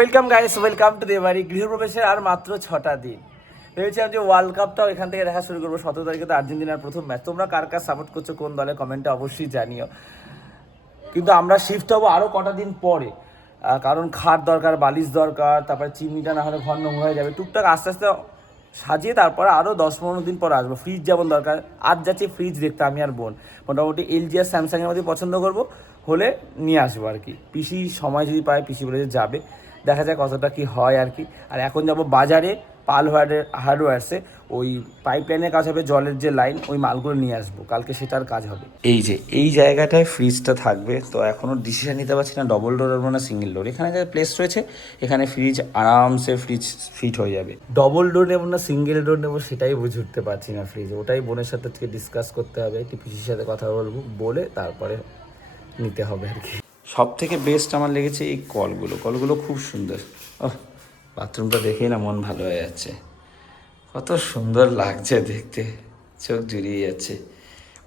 Welcome guys, welcome to দেবাড়ি। গৃহপ্রবেশের আর মাত্র 6টা দিন। ভেবেছিলাম যে ওয়ার্ল্ড কাপটাও এখান থেকে দেখা শুরু করবো। 17 তারিখে তো আর্জেন্টিনার প্রথম ম্যাচ। তোমরা কার কার সাপোর্ট করছো, কোন দলে, কমেন্টে অবশ্যই জানিও। কিন্তু আমরা শিফট হবো আরও কটা দিন পরে, কারণ খাট দরকার, বালিশ দরকার, তারপরে চিমনিটা না হলে ঘর নোংরা হয়ে যাবে। টুকটাক আস্তে আস্তে সাজিয়ে তারপরে আরও 10-15 দিন পর আসবো। ফ্রিজ যেমন দরকার, আজ যাচ্ছি ফ্রিজ দেখতে আমি আর বোন। মোটামুটি এলজি আর স্যামসাংয়ের মধ্যে পছন্দ করবো, হলে নিয়ে আসবো আর কি। পিসি সময় যদি পায়, পিসি বলে যে যাবে, দেখা যায় কতটা কি হয় আর কি। আর এখন যাব বাজারে, পাল হার্ডওয়্যার্সে, ওই পাইপলাইনের কাজ হবে, জলের যে লাইন, ওই মালগুলো নিয়ে আসবো কালকে, সেটার কাজ হবে। এই যে এই জায়গাটায় ফ্রিজটা থাকবে, তো এখনও ডিসিশন নিতে পারছি না ডবল ডোর না সিঙ্গেল ডোর। এখানে যা প্লেস রয়েছে, এখানে ফ্রিজ আরামসে ফিট হয়ে যাবে। ডবল ডোর নেবো না সিঙ্গেল ডোর নেবো, সেটাই বুঝে উঠতে পারছি না ফ্রিজ। ওটাই বোনের সাথে আজকে ডিসকাস করতে হবে, একটি পিসির সাথে কথা বলবো, বলে তারপরে নিতে হবে আর কি। সব থেকে বেস্ট আমার লেগেছে এই কলগুলো খুব সুন্দর। বাথরুমটা দেখেই না মন ভালো হয়ে যাচ্ছে, কত সুন্দর লাগছে দেখতে, চোখ জুড়িয়ে যাচ্ছে।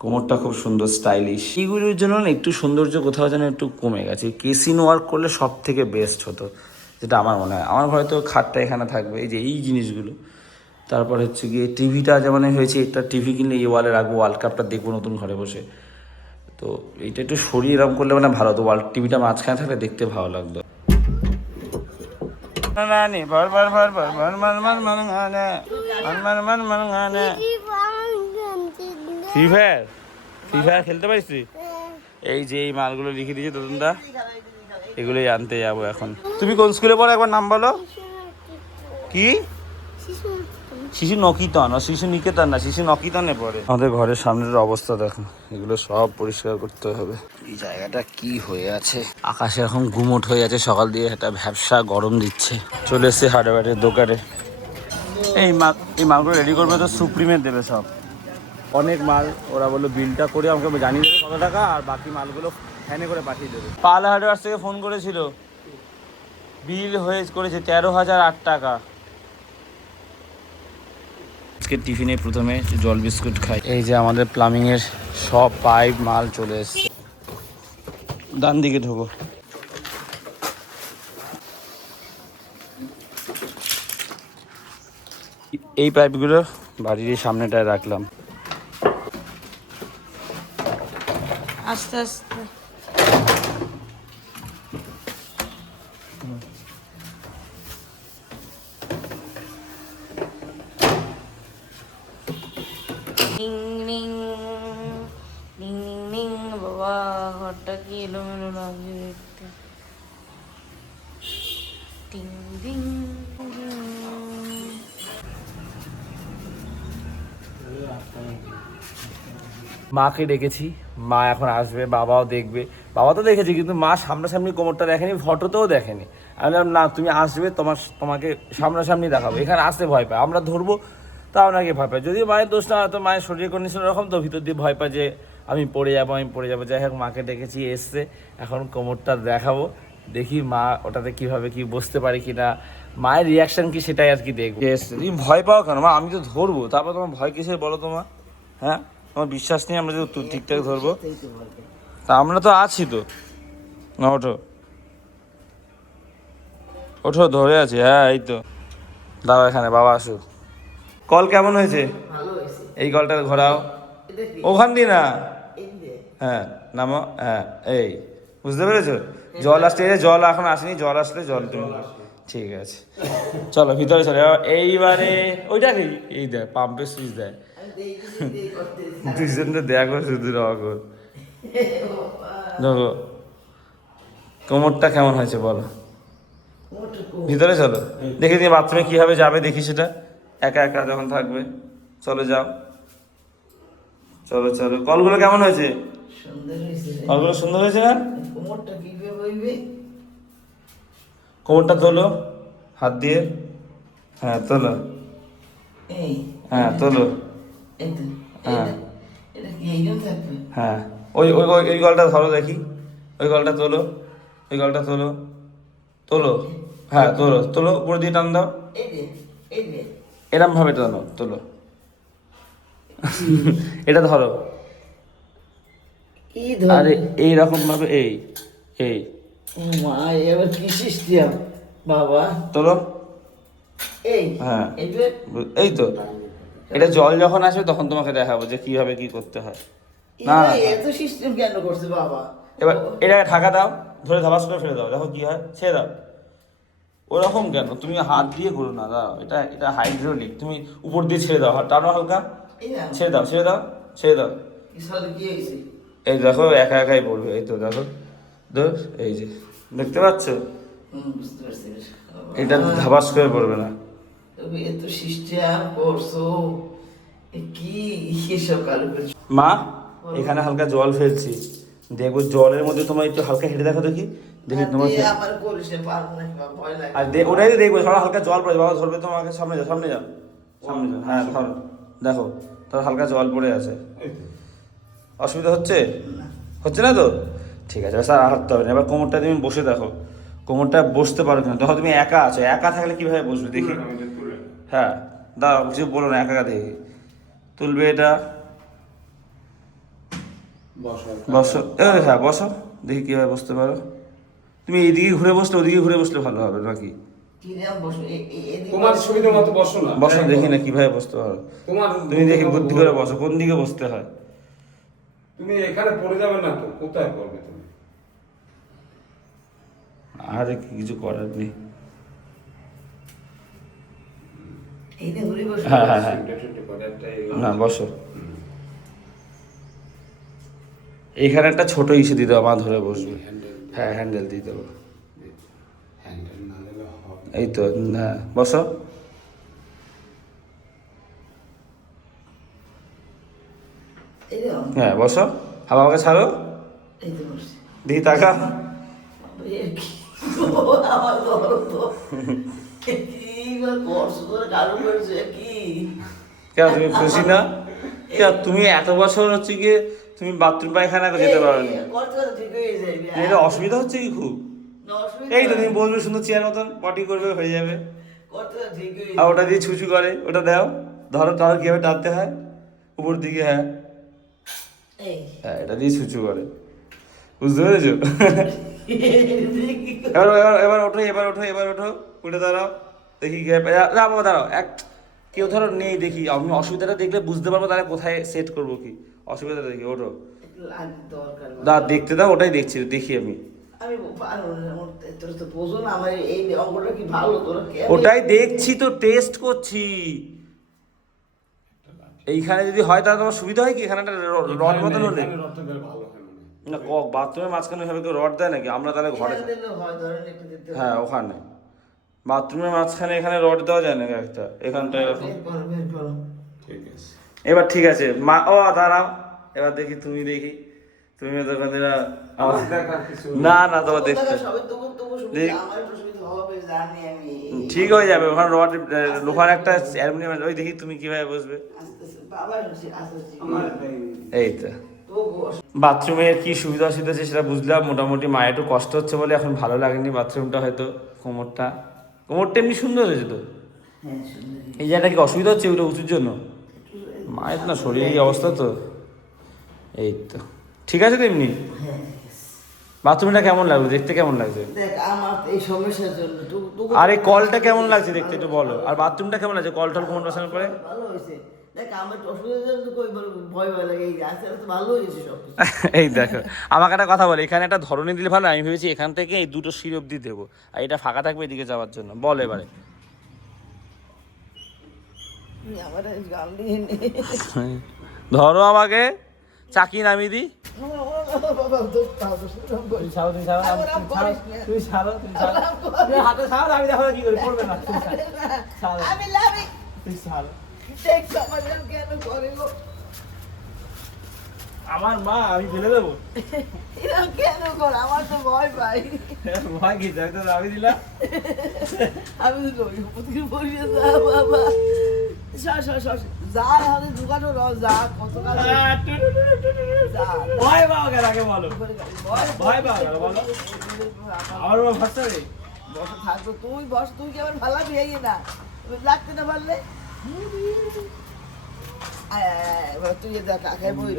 কোমরটা খুব সুন্দর স্টাইলিশ। এইগুলোর জন্য না একটু সৌন্দর্য কোথাও যেন একটু কমে গেছে। কেসিন ওয়ার্ক করলে সব থেকে বেস্ট হতো, যেটা আমার মনে হয়। আমার হয়তো খাটটা এখানে থাকবে, এই যে এই জিনিসগুলো। তারপর হচ্ছে গিয়ে টিভিটা যেমন হয়েছে, একটা টিভি কিনলে এই ওয়ালে রাখবো, ওয়ার্ল্ড কাপটা দেখবো নতুন ঘরে বসে। তো এইটা একটু সরিয়ে এরকম করলে মানে ভালো হতো, ওয়ার্ল্ড টিভিটা মাঝখানে থাকলে দেখতে ভালো লাগতো। ফ্রি ফায়ার খেলতে পারিস তুই? এই যে এই মালগুলো লিখে দিয়েছে তদনদা, এগুলোই আনতে যাবো এখন। তুমি কোন স্কুলে পড়ো একবার নাম বলো? কি? শিশু নকিতন, শিশু নিকেতন না, শিশু নকিতনে পড়ে। আমাদের ঘরের সামনের অবস্থা দেখো, এগুলো সব পরিষ্কার করতে হবে। এই জায়গাটা কি হয়ে আছে, আকাশে এখন গুমোট হয়ে আছে, সকাল দিয়ে একটা ভ্যাবসা গরম দিচ্ছে। চলে এসছে হার্ডওয়্যারের দোকানে। এই মালগুলো রেডি করবে তো সুপ্রিমের দেবে সব, অনেক মাল। ওরা বললো বিলটা করে আমাকে জানিয়ে দেবে কত টাকা, আর বাকি মালগুলো ফ্যানে করে পাঠিয়ে দেবে। পাল হার্ডওয়্যার থেকে ফোন করেছিল, বিল করেছে 13,008 টাকা। আজকে টিফিনে প্রথমে জল বিস্কুট খাই। এই যে আমাদের প্লামিংয়ের সব পাইপ মাল চলে এসছে। ডান দিকে ঢোকো। এই পাইপগুলো বাড়ির সামনেটায় রাখলাম। আস্তে আস্তে বাবা, ঘরটা কি এলোমেলো লাগছে দেখতে। টিং টিং মাকে ডেকেছি, মা এখন আসবে, বাবাও দেখবে। বাবা তো দেখেছি, কিন্তু মা সামনাসামনি কোমরটা দেখেনি, ফটোতেও দেখেনি। আমি বললাম না, তুমি আসবে, তোমাকে সামনাসামনি দেখাবো। এখানে আসতে ভয় পায়, আমরা ধরবো তাও নাকি ভয় পায়। যদিও মায়ের দোষ না, হয়তো মায়ের শরীরের কন্ডিশন এরকম, তো ভিতর দিয়ে ভয় পায় যে আমি পড়ে যাবো। যাই হোক, মাকে ডেকেছি, এসছে, এখন কোমরটা দেখাবো। দেখি মা ওটাতে কীভাবে কি বসতে পারে কি না, মায়ের রিয়াকশান কি, সেটাই আর কি দেখবো। এসছে, তুমি ভয় পাও কেন মা? আমি তো ধরবো, তারপর তোমার ভয় কিসের বলো তোমার? হ্যাঁ, তোমার বিশ্বাস নেই আমরা যদি ঠিকঠাক ধরবো? তা আমরা তো আছি তো। না, ওঠো ওঠো, ধরে আছি। হ্যাঁ, এই তো দাঁড়াও এখানে, বাবা আসুক। কল কেমন হয়েছে? এই কলটা ঘোরাও, ওখান দিয়ে না। হ্যাঁ, নামো। হ্যাঁ, এই বুঝতে পেরেছো? জল আসছে, জল এখন আসেনি, জল আসলে জল তুমি। ঠিক আছে, চলো ভিতরে চলে যাও। এইবারে ওইটা কি, এই দেয় পাম্পের সুইচ দেয়। দুইজন তো দেখো শুধু রকম। দেখো কোমরটা কেমন হয়েছে বলো। ভিতরে চলো, দেখে দিয়ে বাথরুমে কীভাবে যাবে দেখি সেটা, একা একা যখন থাকবে। চলো যাও, চলো চলো। কলগুলো কেমন হয়েছে? কলগুলো সুন্দর হয়েছে না? কোমরটা তোলো হাত দিয়ে। হ্যাঁ তোলো, হ্যাঁ তোলো। হ্যাঁ হ্যাঁ, ওই ওই ওই গলটা ধরো দেখি, ওই গলটা তোলো, ওই গলটা তোলো, তোলো। হ্যাঁ তোলো তোলো, উপরে দিয়ে টান দাও, এরম ভাবে টানো, তোলো। এটা ধরো, আরে এইরকম ভাবে, এই এই এবার কি সিস্টেম? বাবা তোলো। এই হ্যাঁ এই যে এই তো, এটা জল যখন আসবে তখন তোমাকে দেখাবো যে কিভাবে কি করতে হয়। না না এত সিস্টেম কেন করছে বাবা? এবার এটাকে ঢাকা দাও, ধরে ধাবাস করে ফেলে দাও, দেখো কি হয়, ছেড়ে দাও। ওরকম কেন, তুমি হাত দিয়ে করো না, দাও, এটা এটা হাইড্রোলিক, তুমি উপর দিয়ে ছেড়ে দাও, টানো হালকা, ছেড়ে দাও ছেড়ে দাও ছেড়ে দাও। কি হয়েছে? এই দেখো একা একাই পড়বে, এই তো দেখো, ধর, এই যে দেখতে পাচ্ছ, বুঝতে পারছি। এটা ধাবাস করে পড়বে না। তুমি এত সিস্টেম করছো, কি এসব কারো করছো? মা এখানে হালকা জল ফেলছি, দেখবো জলের মধ্যে তোমার একটু হালকা হেঁটে দেখো দেখি, দেখি তোমার আমার করিসে পারবো না, ভয় লাগে। আর ওটাই তো দেখবো, সবাই হালকা জল পড়ে, বাবা ধরবে তোমাকে, সামনে যাও সামনে যাও সামনে যাও, হ্যাঁ ধরো, দেখো তোর হালকা জল পড়ে আছে, অসুবিধা হচ্ছে হচ্ছে না তো? ঠিক আছে, স্যার হাঁটতে হবে না। এবার কোমরটা তুমি বসে দেখো, কোমরটা বসতে পারো কিনা, দেখো তুমি একা আছো, একা থাকলে কিভাবে বসবে দেখি। হ্যাঁ দাঁড়াও, কিছু বলো না, একা একা দেখি, তুলবে এটা, বসো, হ্যাঁ বসো, দেখি কিভাবে বসতে পারো। তুমি এইদিকে ঘুরে বসলে ওদিকে ঘুরে বসলে ভালো হবে নাকি? তোমার সুবিধা মতো বসো না, বসো দেখি না কিভাবে বসতে পারো, তোমার তুমি দেখি বুদ্ধি করে বসো, কোন দিকে বসতে হয়। তুমি এখানে পড়ে যাবে না তো, কোথায় পড়বে তুমি? আরে কিছু করার নেই। হ্যাঁ হ্যাঁ হ্যাঁ, না বসো, এইখানে একটা ছোট ইসে দিতে হবে, মা ধরে বসবে, হ্যাঁ হ্যান্ডেল দিয়ে দেবো, এই তো, হ্যাঁ বসো, হ্যাঁ বসো, হাওয়া আমাকে ছাড়ো, দেখি টাকা, কেন তুমি খুশি না? কেন তুমি এত বছর হচ্ছে গিয়ে তুমি বাথরুম পায়খানা যেতে পারো না, এটা অসুবিধা হচ্ছে কি খুব? এই তো তুমি বলবে সুন্দর চেয়ার মতন পটি করবে, হয়ে যাবে। আর ওটা দিয়ে ছুঁচু করে, ওটা দাও, ধরো ধরো কিভাবে টানতে হয় উপর দিকে, হ্যাঁ হ্যাঁ এটা দিয়ে ছুঁচু করে, বুঝতে পেরেছো? এবার এবার এবার ওঠো, এবার ওঠো, এবার ওঠো, উঠে দাঁড়াও, দেখি বাবা দাঁড়াও, কেউ ধরো নেই, দেখি আমি অসুবিধাটা দেখলে বুঝতে পারবো তাহলে কোথায় সেট করবো কি অসুবিধাটা, দেখি ওঠো, দেখতে দাও, ওটাই দেখছি, দেখি আমি ওটাই দেখছি তো, টেস্ট করছি। এইখানে যদি হয় তাহলে তোমার সুবিধা হয় কি, এখানে একটা রড মতন হলে না, বাথরুমের মাঝখানে ভাবে কেউ রড দেয় নাকি? আমরা তাহলে ঘরে, হ্যাঁ ওখানে বাথরুমের মাঝখানে এখানে রড দেওয়া যায় না একটা, এখানটায় এরকম। এবার ঠিক আছে মা, ও দাঁড়াও, এবার দেখি তুমি, দেখি তুমি না না তোমার দেখতে ঠিক হয়ে যাবে, ওখানে রড লোহার একটা অ্যালুমিনিয়াম, ওই দেখি তুমি কিভাবে বসবে, এই তো। বাথরুমের কি সুবিধা অসুবিধা আছে সেটা বুঝলাম মোটামুটি, মায়ের একটু কষ্ট হচ্ছে বলে এখন ভালো লাগেনি বাথরুমটা, হয়তো কোমরটা এমনি সুন্দর হয়েছে তো, এই জায়গাটা কি অসুবিধা হচ্ছে ওটা উঁচুর জন্য? মায়ের না শরীরের এই অবস্থা তো, এই তো ঠিক আছে তো এমনি। বাথরুমটা কেমন লাগবে দেখতে, কেমন লাগছে? আর এই কলটা কেমন লাগছে দেখতে একটু বলো, আর বাথরুমটা কেমন লাগছে, কল টল কোমর বসানোর পরে? এই দেখো আমাকে একটা কথা বলে, এখানে একটা ধরনী দিলে ভালো, আমি ভেবেছি এখান থেকে এই দুটো সিঁড়ি অব্দি দেবো, আর এটা ফাঁকা থাকবে এদিকে যাওয়ার জন্য, বল এবারে। ধরো আমাকে চাকি নামিয়ে দিই, আমার মা, আমি ফেলে দেবো, আমার তো ভয় পাই, ভয় কি আমি দিলাম, আমি বাবা যা হাতে দোকানও যা কত ভয় পাও কেন আগে বলো, ভয় পাও কেন বলো, আমার ভাষা নেই, বসে থাকতো, তুই বস, তুই কি আবার ভালো ভেঙে না, তুমি লাগতে না পারলে তুই দেখ কাকাই বই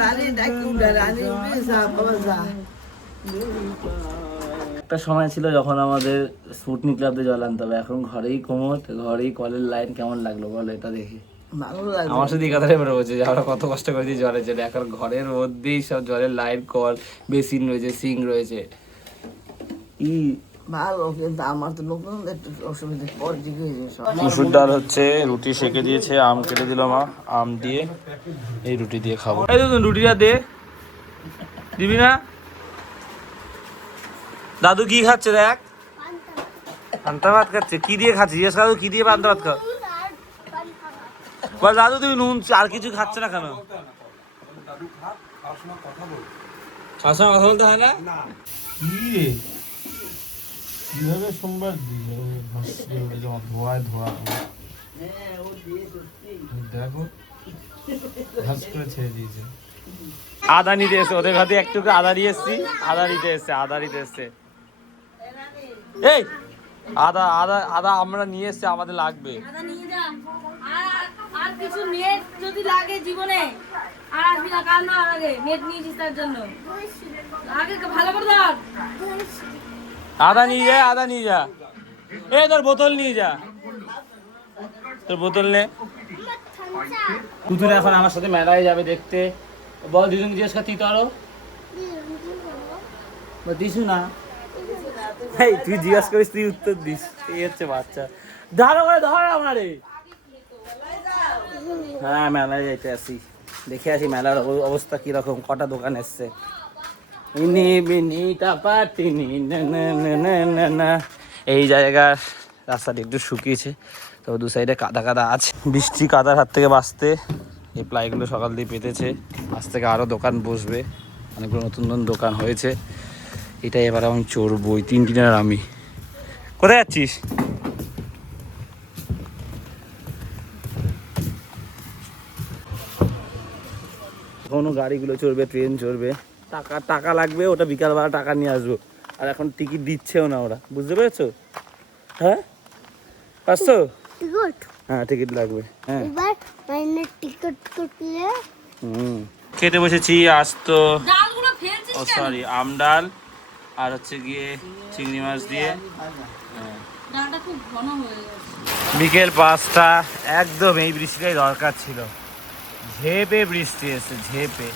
রানী ডাকি উঠে, রানী উঠে যা বাবা যা, একটা সময় ছিল যখন আমাদের স্পুটনিক ক্লাবে জল আনতে হবে, এখন ঘরেই কোমোট, ঘরেই কলের লাইন। কেমন লাগলো বলো এটা দেখে? ভালো লাগে। আমার সাথে এই কথাটাই মনে হচ্ছে যে আমরা কত কষ্ট করেছি জলের জন্য। এখন ঘরের মধ্যেই সব জলের লাইন, কল, বেসিন রয়েছে, সিঙ্ক রয়েছে। ভালো, কিন্তু আমার তো নতুন একটু অসুবিধা পর দিকে সব। মুসুর ডাল হচ্ছে, রুটি সেকে দিয়েছে, আম কেটে দিল মা, আম দিয়ে এই রুটি দিয়ে খাবো। এই দেখুন রুটিটা দে, দিবি না? দাদু কি খাচ্ছে দেখ? পান্তা ভাত খাচ্ছে। কি দিয়ে খাচ্ছে জিজ্ঞেস দাদু, কি দিয়ে পান্তা ভাত খাও? বল দাদু তুমি নুন আর কিছু খাচ্ছে না কেন? কার সঙ্গে কথা বলতে হয় না? কিভাবে সোমবার ধোয়ায় ধোয়া দেখো ঘাস করে ছেড়ে দিয়েছে। আদা নিতে এসছে, ওদের হাতে একটু আদা নিয়ে এসছি, আদা নিতে এসছে, আদা নিতে এসছে। এই আদা আদা আদা আমরা নিয়ে এসছি, আমাদের লাগবে। আদা নিয়ে যা। আর কিছু নেট যদি লাগে জীবনে আর আসবি না, কার না লাগে নেট নিয়েছিস তার জন্য। আগে ভালো করে ধর। আদা নিয়ে যা, আদা নিয়ে যা। এই তোর বোতল নিয়ে যা, তোর বোতল নে। তুতুন এখন আমার সাথে মেলায় যাবে দেখতে। বল দিদুন জিজ্ঞেস কর তিতরও দিছু না। এই তুই জিজ্ঞেস করিস, তুই উত্তর দিস। এই হচ্ছে বাচ্চা। ধরো করে ধর আমারে। হ্যাঁ মেলায় যাইতে আসি, দেখে আসি মেলার অবস্থা কিরকম, কটা দোকান এসছে। এই জায়গার রাস্তাটা একটু শুকিয়েছে, তবে দু সাইডে কাদা কাদা আছে। বৃষ্টি কাদার হাত থেকে বাঁচতে এই প্লাইগুলো সকাল দিয়ে পেতেছে। আজ থেকে আরও দোকান বসবে, অনেকগুলো নতুন নতুন দোকান হয়েছে। এটাই এবার আমি চড়বো, ওই 3 টিনের আমি। কোথায় যাচ্ছিস? এখনো গাড়িগুলো চড়বে, ট্রেন চড়বে, টাকা টাকা লাগবে, ওটা বিকালবেলা টাকা নিয়ে আসবো। আর এখন টিকিট দিচ্ছেও না ওরা, বুঝতে পেরেছো? হ্যাঁ পারছো? হ্যাঁ টিকিট লাগবে। হ্যাঁ টিকিট কাটলে খেতে বসেছি আজ তো। ডালগুলো ফেলছিস ও কেন? সরি, আম ডাল আর হচ্ছে গিয়ে চিংড়ি মাছ দিয়ে। ডালটা খুব ঘন হয়ে গেছে। বিকেল 5টা, একদম এই বৃষ্টিটাই দরকার ছিল। ঝেপে বৃষ্টি এসে, ঝেপে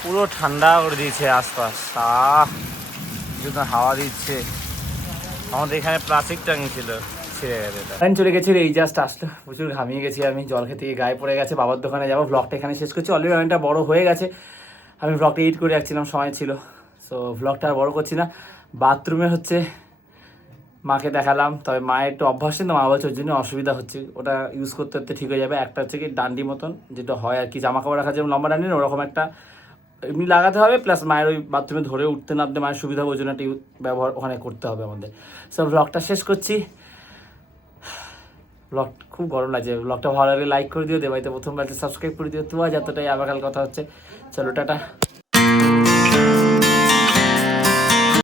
পুরো ঠান্ডা করে দিয়েছে আশপাশ। যদি হাওয়া দিচ্ছে। আমাদের এখানে প্লাস্টিক টাঙিয়েছিল, ছিঁড়ে গেছে। লাইন চলে গেছিল, এই জাস্ট আসলো। প্রচুর ঘামিয়ে গেছি আমি, জল খেতে গিয়ে গায়ে পড়ে গেছে। বাবার দোকানে যাবো। ব্লগটা এখানে শেষ করছি, অলরেডি অনেকটা বড় হয়ে গেছে। আমি ব্লগটা এডিট করে রাখছিলাম, সময় ছিল, সো ব্লগটা আর বড় করছি না। বাথরুমে হচ্ছে মাকে দেখালাম, তবে মায়ের একটু অভ্যাস নেই তো, মা বলছে ওর জন্য অসুবিধা হচ্ছে। ওটা ইউজ করতে করতে ঠিক হয়ে যাবে। একটা হচ্ছে কি ডান্ডি মতন, যেটা হয় আর কি জামা কাপড় রাখার যেমন লম্বা ডান্ডি, ওরকম একটা এমনি লাগাতে হবে। প্লাস মায়ের ওই বাথরুমে ধরে উঠতে নামতে মায়ের সুবিধা হবে, ওই জন্য একটা ব্যবহার ওখানে করতে হবে আমাদের। সো ব্লগটা শেষ করছি। ব্লগ খুব গরম লাগছে। ব্লগটা ভালো লাগলে লাইক করে দিও, দেবাইতে প্রথমবার সাবস্ক্রাইব করে দিও। তো আজ এতটাই, আবার কাল কথা হচ্ছে। চলো টাটা।